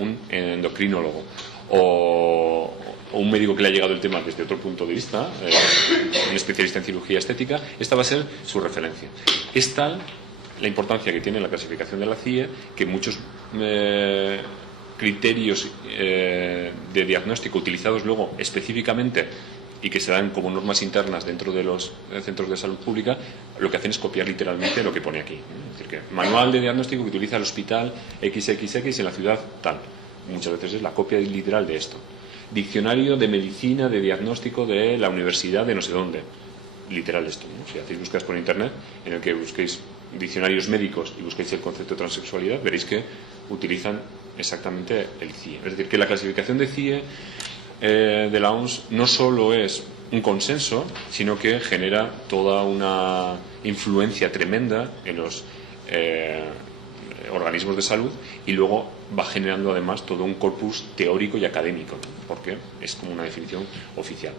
un endocrinólogo o un médico que le ha llegado el tema desde otro punto de vista, un especialista en cirugía estética, esta va a ser su referencia. Es tal la importancia que tiene la clasificación de la CIE que muchos criterios de diagnóstico utilizados luego específicamente y que se dan como normas internas dentro de los centros de salud pública, lo que hacen es copiar literalmente lo que pone aquí. Es decir, que manual de diagnóstico que utiliza el hospital XXX en la ciudad tal. Muchas veces es la copia literal de esto. Diccionario de medicina de diagnóstico de la universidad de no sé dónde. Literal esto, ¿no? Si hacéis búsquedas por internet en el que busquéis diccionarios médicos y busquéis el concepto de transexualidad, veréis que utilizan exactamente el CIE. Es decir, que la clasificación de CIE de la OMS no solo es un consenso, sino que genera toda una influencia tremenda en los organismos de salud y luego va generando además todo un corpus teórico y académico, ¿no? Porque es como una definición oficial.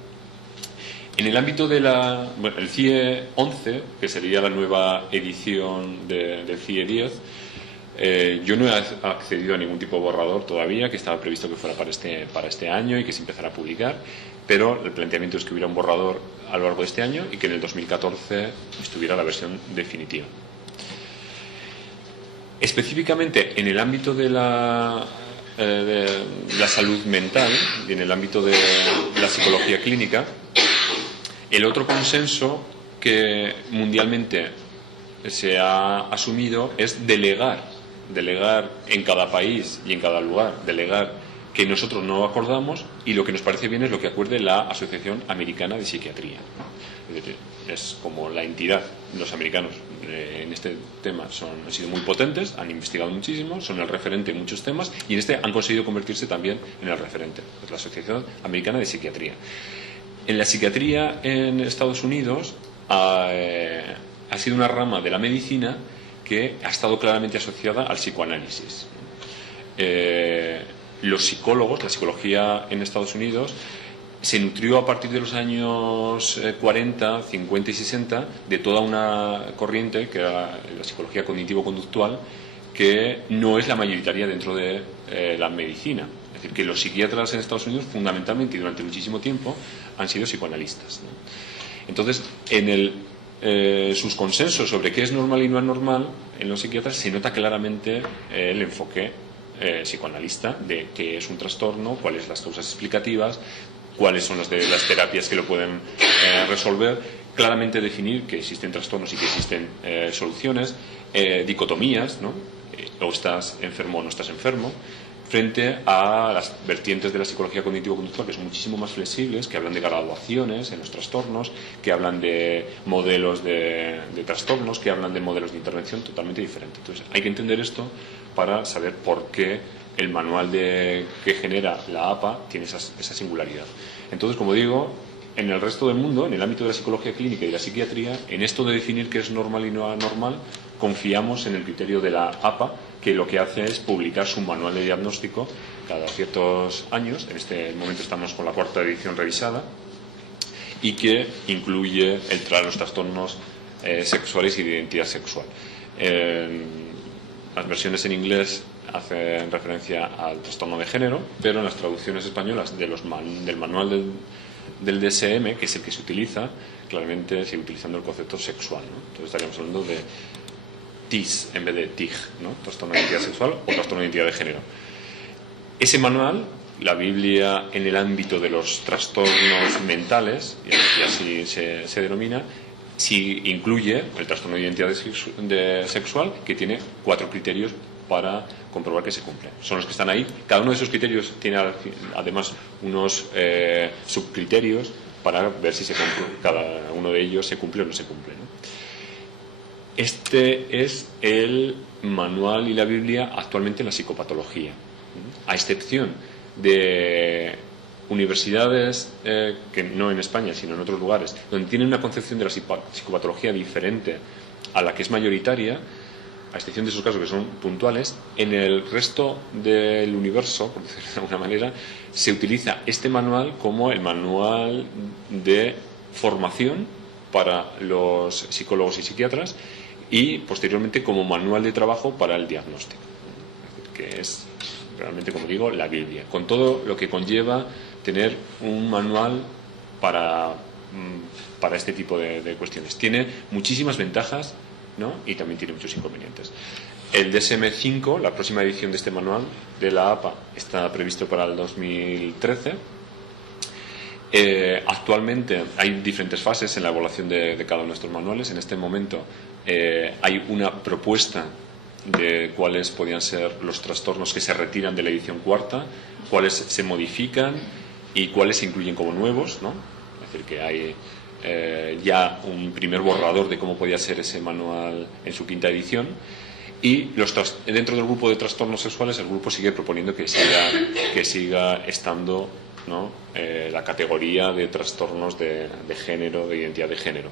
En el ámbito de el CIE 11, que sería la nueva edición del CIE 10, yo no he accedido a ningún tipo de borrador todavía, que estaba previsto que fuera para este año y que se empezara a publicar, pero el planteamiento es que hubiera un borrador a lo largo de este año y que en el 2014 estuviera la versión definitiva. Específicamente en el ámbito de la salud mental y en el ámbito de la psicología clínica, el otro consenso que mundialmente se ha asumido es delegar en cada país y en cada lugar, delegar que nosotros no acordamos y lo que nos parece bien es lo que acuerde la Asociación Americana de Psiquiatría. Es como la entidad. Los americanos en este tema han sido muy potentes, han investigado muchísimo, son el referente en muchos temas y en este han conseguido convertirse también en el referente. Es la Asociación Americana de Psiquiatría. En la psiquiatría en Estados Unidos ha sido una rama de la medicina que ha estado claramente asociada al psicoanálisis. Los psicólogos, la psicología en Estados Unidos, se nutrió a partir de los años 40, 50 y 60 de toda una corriente que era la psicología cognitivo-conductual, que no es la mayoritaria dentro de la medicina. Es decir, que los psiquiatras en Estados Unidos, fundamentalmente y durante muchísimo tiempo, han sido psicoanalistas, ¿no? Entonces, sus consensos sobre qué es normal y no es normal en los psiquiatras se nota claramente el enfoque psicoanalista de qué es un trastorno, cuáles son las causas explicativas, cuáles son las terapias que lo pueden resolver, claramente definir que existen trastornos y que existen soluciones, dicotomías, ¿no? O estás enfermo o no estás enfermo, frente a las vertientes de la psicología cognitivo-conductual que son muchísimo más flexibles, que hablan de graduaciones en los trastornos, que hablan de modelos de trastornos, que hablan de modelos de intervención totalmente diferentes. Entonces, hay que entender esto para saber por qué el manual que genera la APA tiene esa singularidad. Entonces, como digo, en el resto del mundo, en el ámbito de la psicología clínica y de la psiquiatría, en esto de definir qué es normal y no anormal, confiamos en el criterio de la APA, que lo que hace es publicar su manual de diagnóstico cada ciertos años. En este momento estamos con la 4ª edición revisada y que incluye los trastornos sexuales y de identidad sexual. Las versiones en inglés hacen referencia al trastorno de género, pero en las traducciones españolas del manual del DSM, que es el que se utiliza, claramente sigue utilizando el concepto sexual, ¿no? Entonces estaríamos hablando de TIS en vez de TIG, ¿no? Trastorno de identidad sexual o trastorno de identidad de género. Ese manual, la Biblia en el ámbito de los trastornos mentales, y así se denomina, sí incluye el trastorno de identidad sexual, que tiene 4 criterios para comprobar que se cumplen. Son los que están ahí. Cada uno de esos criterios tiene además unos subcriterios para ver si cada uno de ellos se cumple o no se cumple, ¿no? Este es el manual y la Biblia actualmente en la psicopatología, a excepción de universidades que no en España sino en otros lugares donde tienen una concepción de la psicopatología diferente a la que es mayoritaria, a excepción de esos casos que son puntuales. En el resto del universo, por decirlo de alguna manera, se utiliza este manual como el manual de formación para los psicólogos y psiquiatras y posteriormente como manual de trabajo para el diagnóstico, que es realmente, como digo, la Biblia, con todo lo que conlleva tener un manual para este tipo de cuestiones. Tiene muchísimas ventajas, ¿no? Y también tiene muchos inconvenientes. El DSM-5, la próxima edición de este manual de la APA, está previsto para el 2013. Actualmente hay diferentes fases en la evaluación de cada uno de nuestros manuales. En este momento hay una propuesta de cuáles podían ser los trastornos que se retiran de la edición cuarta, cuáles se modifican y cuáles se incluyen como nuevos, ¿no? Es decir, que hay ya un primer borrador de cómo podía ser ese manual en su quinta edición. Y dentro del grupo de trastornos sexuales, el grupo sigue proponiendo que siga estando, ¿no? La categoría de trastornos de género, de identidad de género.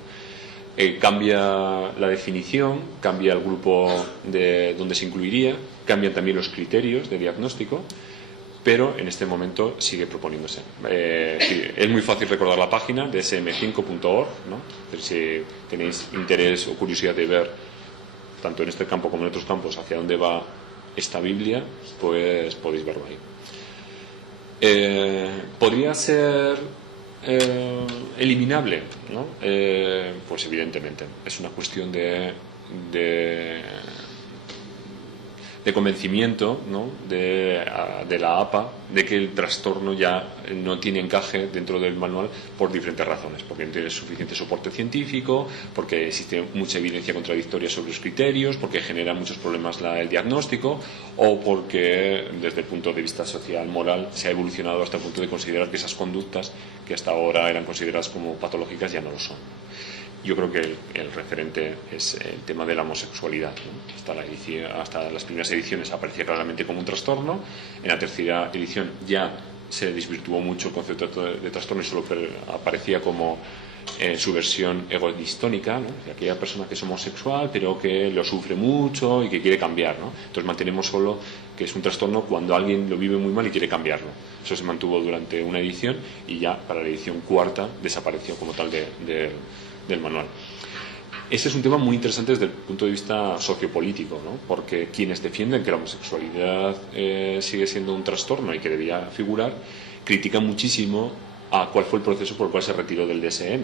Cambia la definición, cambia el grupo de donde se incluiría, cambian también los criterios de diagnóstico, pero en este momento sigue proponiéndose. Es muy fácil recordar la página de dsm5.org, ¿no? Si tenéis interés o curiosidad de ver, tanto en este campo como en otros campos, hacia dónde va esta Biblia, pues podéis verlo ahí. ¿Podría ser eliminable? ¿No? Pues evidentemente. Es una cuestión de convencimiento, ¿no? de la APA de que el trastorno ya no tiene encaje dentro del manual por diferentes razones, porque no tiene suficiente soporte científico, porque existe mucha evidencia contradictoria sobre los criterios, porque genera muchos problemas el diagnóstico, o porque desde el punto de vista social, moral, se ha evolucionado hasta el punto de considerar que esas conductas que hasta ahora eran consideradas como patológicas ya no lo son. Yo creo que el referente es el tema de la homosexualidad, ¿no? Hasta las primeras ediciones aparecía claramente como un trastorno. En la tercera edición ya se desvirtuó mucho el concepto de trastorno y solo aparecía como su versión egodistónica, ¿no? Aquella persona que es homosexual pero que lo sufre mucho y que quiere cambiar, ¿no? Entonces mantenemos solo que es un trastorno cuando alguien lo vive muy mal y quiere cambiarlo. Eso se mantuvo durante una edición y ya para la edición cuarta desapareció como tal del manual. Ese es un tema muy interesante desde el punto de vista sociopolítico, ¿no? Porque quienes defienden que la homosexualidad sigue siendo un trastorno y que debía figurar, critican muchísimo a cuál fue el proceso por el cual se retiró del DSM,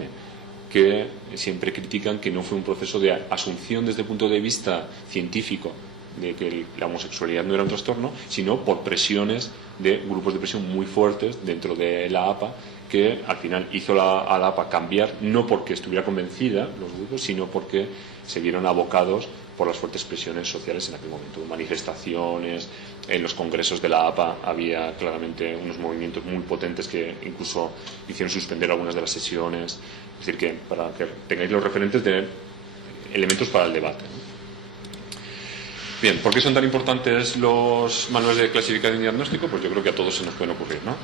que siempre critican que no fue un proceso de asunción desde el punto de vista científico de que la homosexualidad no era un trastorno, sino por presiones de grupos de presión muy fuertes dentro de la APA, que al final hizo a la APA cambiar, no porque estuviera convencida los grupos, sino porque se vieron abocados por las fuertes presiones sociales en aquel momento. Manifestaciones, en los congresos de la APA había claramente unos movimientos muy potentes que incluso hicieron suspender algunas de las sesiones. Es decir, que para que tengáis los referentes, tener elementos para el debate, ¿no? Bien, ¿por qué son tan importantes los manuales de clasificación y diagnóstico? Pues yo creo que a todos se nos pueden ocurrir, ¿no?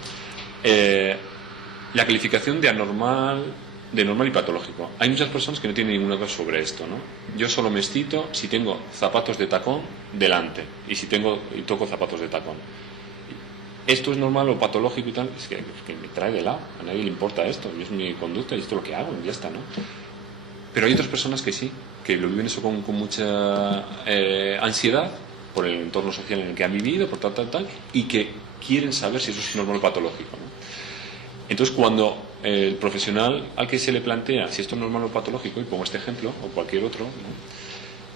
La calificación de anormal, de normal y patológico. Hay muchas personas que no tienen ninguna duda sobre esto, ¿no? Yo solo me excito si tengo zapatos de tacón delante y si toco zapatos de tacón. ¿Esto es normal o patológico y tal? Es que me trae de lado. A nadie le importa esto. Es mi conducta y esto es lo que hago y ya está, ¿no? Pero hay otras personas que sí, que lo viven eso con mucha ansiedad por el entorno social en el que han vivido, por tal, y que quieren saber si eso es normal o patológico, ¿no? Entonces, cuando el profesional al que se le plantea si esto es normal o patológico, y pongo este ejemplo, o cualquier otro, ¿no?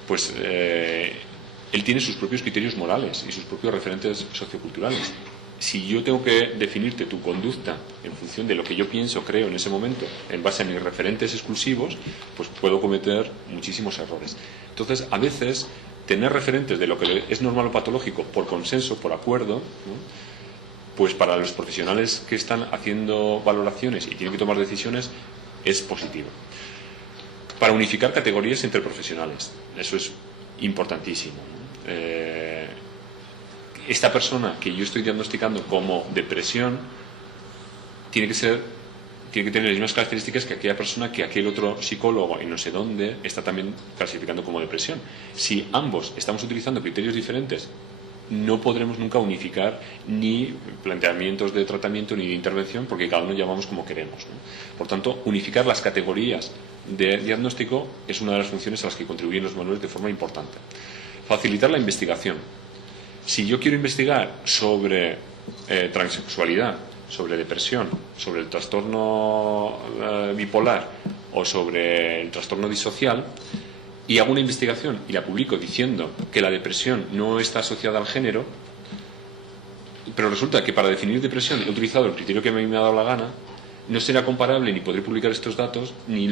Pues él tiene sus propios criterios morales y sus propios referentes socioculturales. Si yo tengo que definirte tu conducta en función de lo que yo pienso, creo en ese momento, en base a mis referentes exclusivos, pues puedo cometer muchísimos errores. Entonces, a veces, tener referentes de lo que es normal o patológico por consenso, por acuerdo, ¿no? Pues para los profesionales que están haciendo valoraciones y tienen que tomar decisiones, es positivo. Para unificar categorías entre profesionales, eso es importantísimo, ¿no? Esta persona que yo estoy diagnosticando como depresión tiene que tener las mismas características que aquella persona que aquel otro psicólogo y no sé dónde está también clasificando como depresión. Si ambos estamos utilizando criterios diferentes, no podremos nunca unificar ni planteamientos de tratamiento ni de intervención, porque cada uno llamamos como queremos, ¿no? Por tanto, unificar las categorías de diagnóstico es una de las funciones a las que contribuyen los manuales de forma importante. Facilitar la investigación. Si yo quiero investigar sobre transexualidad, sobre depresión, sobre el trastorno bipolar o sobre el trastorno disocial, y hago una investigación y la publico diciendo que la depresión no está asociada al género, pero resulta que para definir depresión he utilizado el criterio que me ha dado la gana, no será comparable ni podré publicar estos datos ni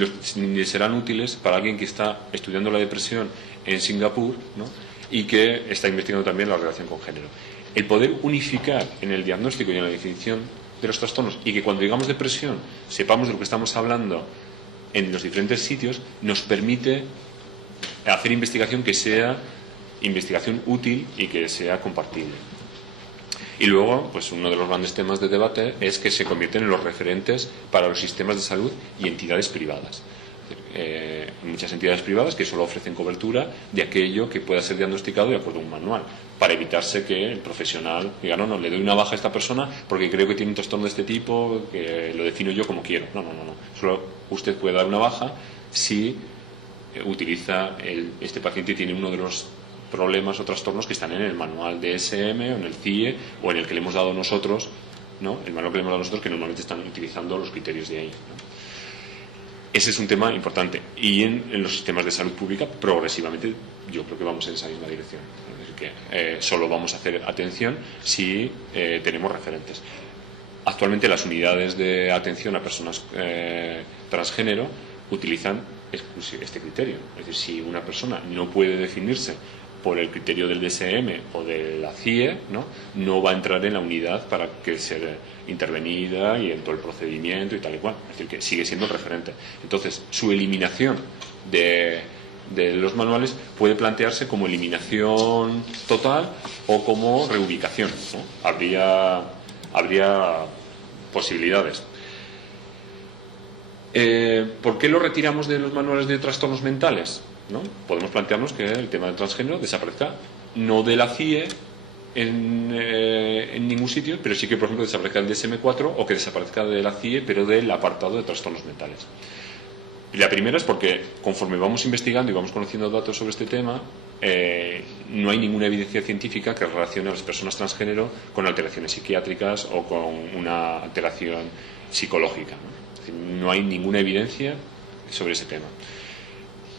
serán útiles para alguien que está estudiando la depresión en Singapur, ¿no? Y que está investigando también la relación con género. El poder unificar en el diagnóstico y en la definición de los trastornos, y que cuando digamos depresión sepamos de lo que estamos hablando en los diferentes sitios, nos permite hacer investigación que sea investigación útil y que sea compartible. Y luego, pues uno de los grandes temas de debate es que se convierten en los referentes para los sistemas de salud y entidades privadas. Muchas entidades privadas que solo ofrecen cobertura de aquello que pueda ser diagnosticado de acuerdo a un manual, para evitarse que el profesional diga, no, le doy una baja a esta persona porque creo que tiene un trastorno de este tipo, que lo defino yo como quiero. No. Solo usted puede dar una baja si utiliza este paciente tiene uno de los problemas o trastornos que están en el manual DSM o en el CIE o en el que le hemos dado nosotros, ¿no? El manual que le hemos dado nosotros, que normalmente están utilizando los criterios de ahí, ¿no? Ese es un tema importante. Y en los sistemas de salud pública, progresivamente, yo creo que vamos en esa misma dirección. Es decir, que solo vamos a hacer atención si tenemos referentes. Actualmente las unidades de atención a personas transgénero utilizan este criterio. Es decir, si una persona no puede definirse por el criterio del DSM o de la CIE, no va a entrar en la unidad para que sea intervenida y en todo el procedimiento y tal y cual. Es decir, que sigue siendo el referente. Entonces, su eliminación de los manuales puede plantearse como eliminación total o como reubicación, ¿no? Habría posibilidades. ¿Por qué lo retiramos de los manuales de trastornos mentales? ¿No? Podemos plantearnos que el tema del transgénero desaparezca, no de la CIE en ningún sitio, pero sí que, por ejemplo, desaparezca el DSM-4 o que desaparezca de la CIE, pero del apartado de trastornos mentales. Y la primera es porque, conforme vamos investigando y vamos conociendo datos sobre este tema, no hay ninguna evidencia científica que relacione a las personas transgénero con alteraciones psiquiátricas o con una alteración psicológica, ¿no? Es decir, no hay ninguna evidencia sobre ese tema.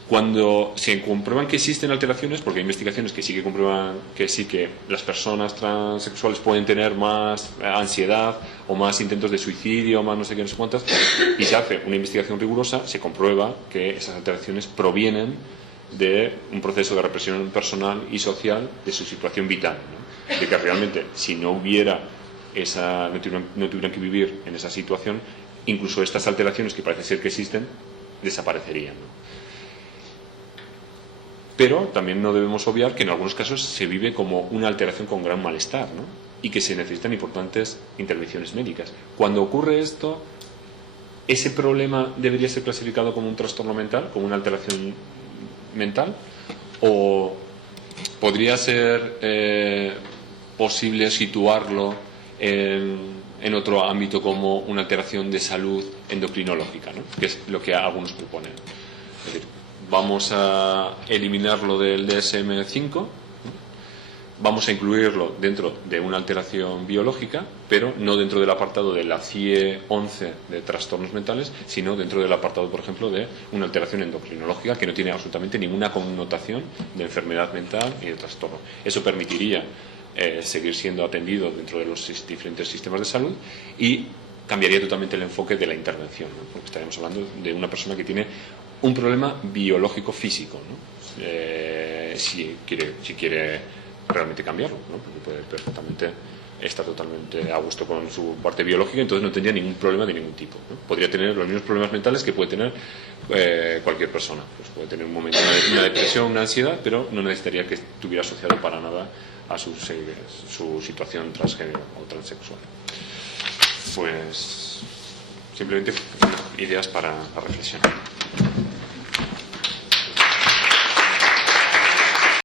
Cuando se comprueban que existen alteraciones, porque hay investigaciones que sí que comprueban que sí que las personas transexuales pueden tener más ansiedad o más intentos de suicidio, más no sé qué, no sé cuántas, y se hace una investigación rigurosa, se comprueba que esas alteraciones provienen de un proceso de represión personal y social de su situación vital, ¿no? De que realmente, si no hubiera no tuvieran que vivir en esa situación, incluso estas alteraciones que parece ser que existen, desaparecerían, ¿no? Pero también no debemos obviar que en algunos casos se vive como una alteración con gran malestar, ¿no? Y que se necesitan importantes intervenciones médicas. Cuando ocurre esto, ¿ese problema debería ser clasificado como un trastorno mental, como una alteración mental? ¿O podría ser posible situarlo en otro ámbito como una alteración de salud endocrinológica, ¿no? Que es lo que algunos proponen? Es decir, vamos a eliminarlo del DSM-5, ¿no? Vamos a incluirlo dentro de una alteración biológica, pero no dentro del apartado de la CIE 11 de trastornos mentales, sino dentro del apartado, por ejemplo, de una alteración endocrinológica que no tiene absolutamente ninguna connotación de enfermedad mental y de trastorno. Eso permitiría seguir siendo atendido dentro de los diferentes sistemas de salud y cambiaría totalmente el enfoque de la intervención, ¿no? Porque estaríamos hablando de una persona que tiene un problema biológico físico, ¿no? Si quiere realmente cambiarlo, ¿no? Porque puede perfectamente estar totalmente a gusto con su parte biológica, entonces no tendría ningún problema de ningún tipo, ¿no? Podría tener los mismos problemas mentales que puede tener cualquier persona. Pues puede tener un momento, una depresión, una ansiedad, pero no necesitaría que estuviera asociado para nada a su situación transgénero o transexual. Pues simplemente ideas para reflexionar.